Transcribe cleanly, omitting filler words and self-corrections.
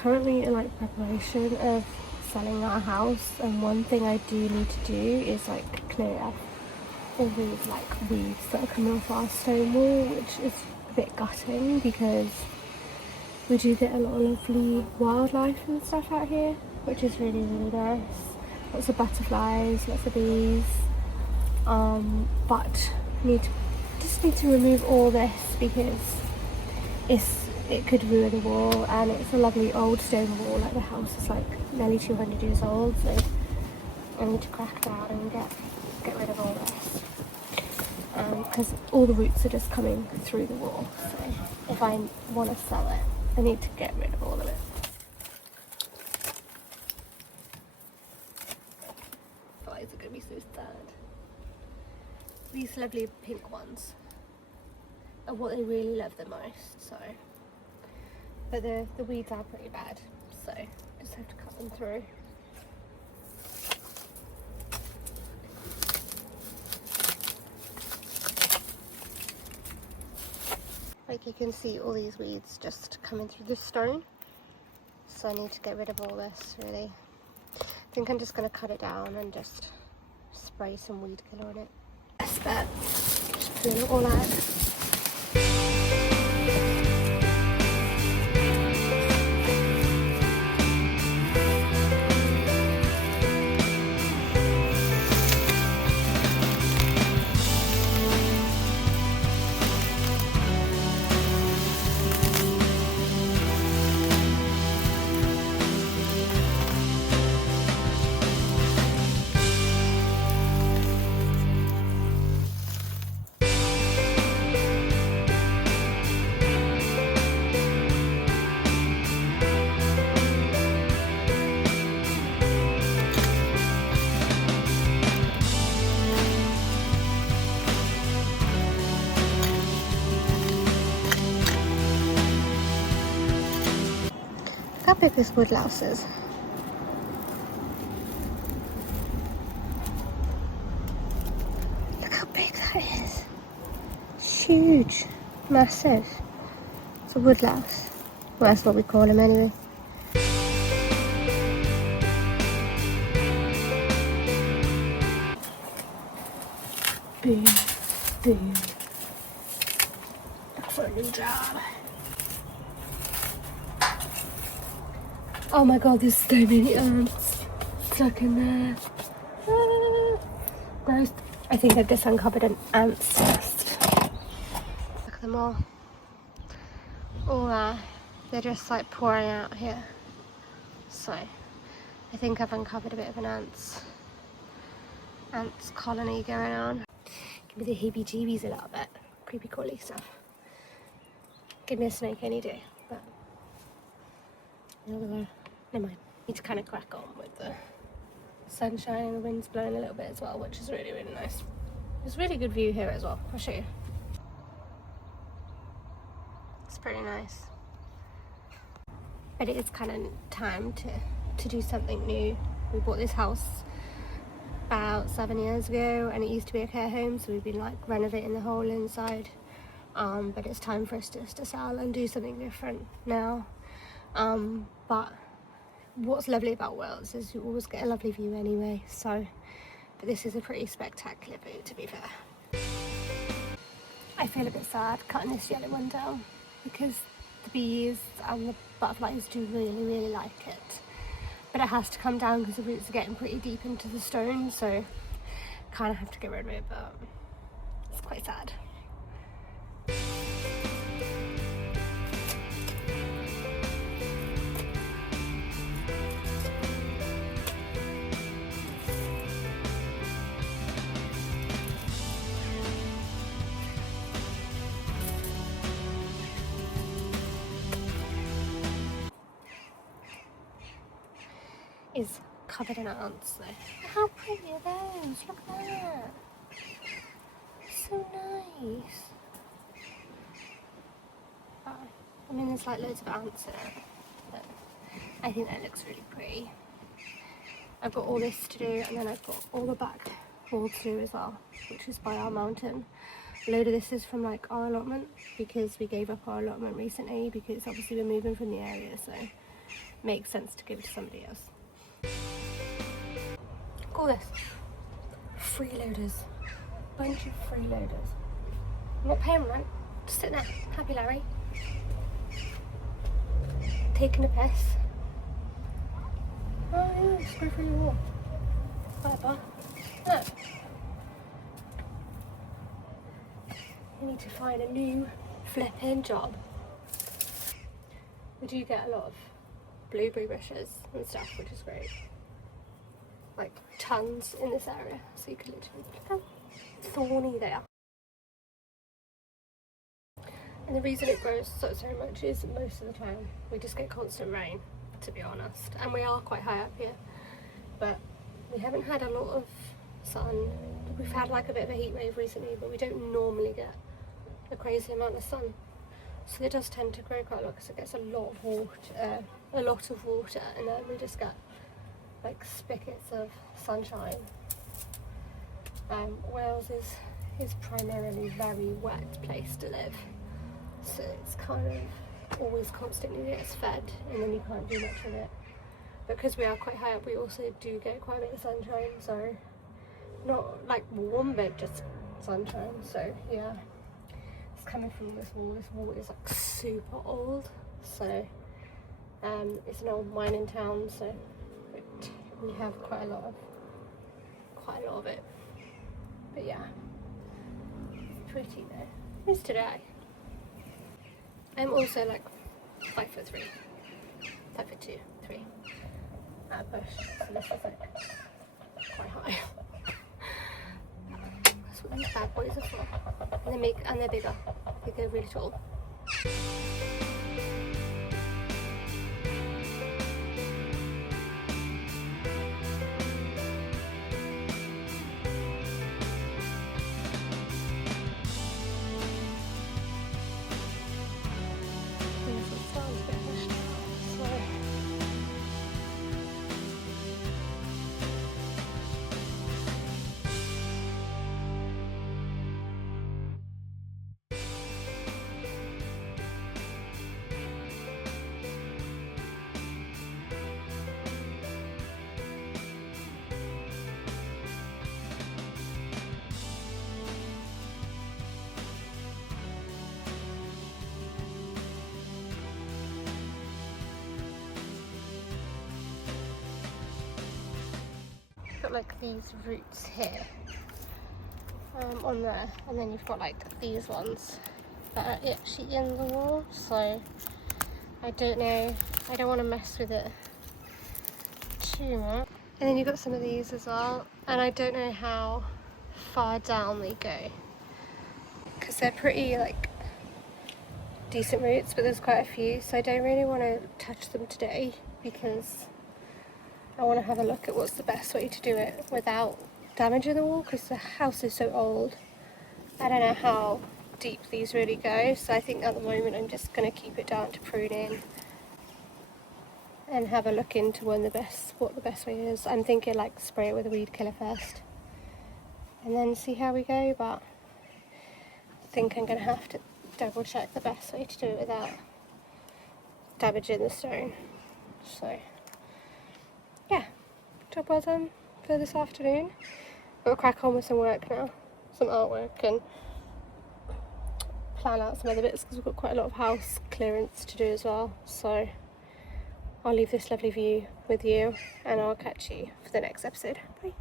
currently in like preparation of selling our house, and one thing I do need to do is like clear off all these like weeds that are coming off our stone wall, which is a bit gutting because we do get a lot of lovely wildlife and stuff out here, which is really nice. Lots of butterflies, lots of bees, but just need to remove all this because it could ruin the wall, and it's a lovely old stone wall. Like the house is like nearly 200 years old, so I need to crack down and get rid of all this, because all the roots are just coming through the wall. So if I want to sell it, I need to get rid of all of it. Flies are going to be so sad. These lovely pink ones are what they really love the most, so. But the weeds are pretty bad, so just have to cut them through. Like you can see all these weeds just coming through the stone, so I need to get rid of all this really. I think I'm just going to cut it down and just spray some weed killer on it. Yes, but just clean it all out. How big this woodlouse is. Look how big that is. It's huge. Massive. It's a woodlouse. Well, that's what we call them anyway. Boom. Boom. Look for a new job. Oh my god, there's so many ants stuck in there. Gross. I think I've just uncovered an ant's nest. Look at them all. All there. They're just like pouring out here. So, I think I've uncovered a bit of an ants colony going on. Give me the heebie-jeebies a little bit. Creepy crawly stuff. Give me a snake any day, but never mind. Need to kind of crack on with the sunshine, and the wind's blowing a little bit as well, which is really nice. There's a really good view here as well. I'll show you. It's pretty nice. But it is kind of time to do something new. We bought this house about 7 years ago, and it used to be a care home, so we've been like renovating the whole inside. But it's time for us to sell and do something different now. But what's lovely about Wales is you always get a lovely view anyway, so, but this is a pretty spectacular view, to be fair. I feel a bit sad cutting this yellow one down because the bees and the butterflies do really like it, but it has to come down because the roots are getting pretty deep into the stone, so kind of have to get rid of it, but it's quite sad. Is covered in ants though. How pretty are those? Look at that. So nice. Oh, I mean, there's like loads of ants in it, but I think that looks really pretty. I've got all this to do, and then I've got all the back wall to do as well, which is by our mountain. A load of this is from like our allotment, because we gave up our allotment recently because obviously we're moving from the area, so makes sense to give it to somebody else. Look at all this. Freeloaders. Bunch of freeloaders. I'm not paying rent. Just sitting there. Happy Larry. Taking a piss. Oh yeah, screw through the wall. Whatever. Look. You need to find a new flipping job. We do get a lot of blueberry bushes and stuff, which is great. Like tons in this area, so you can literally look how thorny they are. And the reason it grows so much is most of the time we just get constant rain, to be honest, and we are quite high up here, but we haven't had a lot of sun. We've had like a bit of a heat wave recently, but we don't normally get a crazy amount of sun, so it does tend to grow quite a lot because it gets a lot of water, and then we just get like spigots of sunshine. Wales is primarily a very wet place to live, so it's kind of always constantly gets fed, and then you can't do much with it. But because we are quite high up, we also do get quite a bit of sunshine, so not like warm, but just sunshine. So yeah, it's coming from this wall. This wall is like super old, so it's an old mining town, so we have quite a lot of it. But yeah, it's pretty though. It's today. I'm also like 5'3", 5'2", 3 at a push, so this is like quite high. That's what these bad boys are for. And they're bigger. They go really tall. Got like these roots here on there, and then you've got like these ones that are actually in the wall, so I don't know, I don't want to mess with it too much. And then you've got some of these as well, and I don't know how far down they go because they're pretty like decent roots, but there's quite a few, so I don't really want to touch them today because I want to have a look at what's the best way to do it without damaging the wall, because the house is so old. I don't know how deep these really go, so I think at the moment I'm just going to keep it down to pruning and have a look into what the best way is. I'm thinking like spray it with a weed killer first and then see how we go, but I think I'm going to have to double check the best way to do it without damaging the stone. So yeah, job well done for this afternoon. Got to crack on with some work now, some artwork, and plan out some other bits because we've got quite a lot of house clearance to do as well. So I'll leave this lovely view with you and I'll catch you for the next episode. Bye.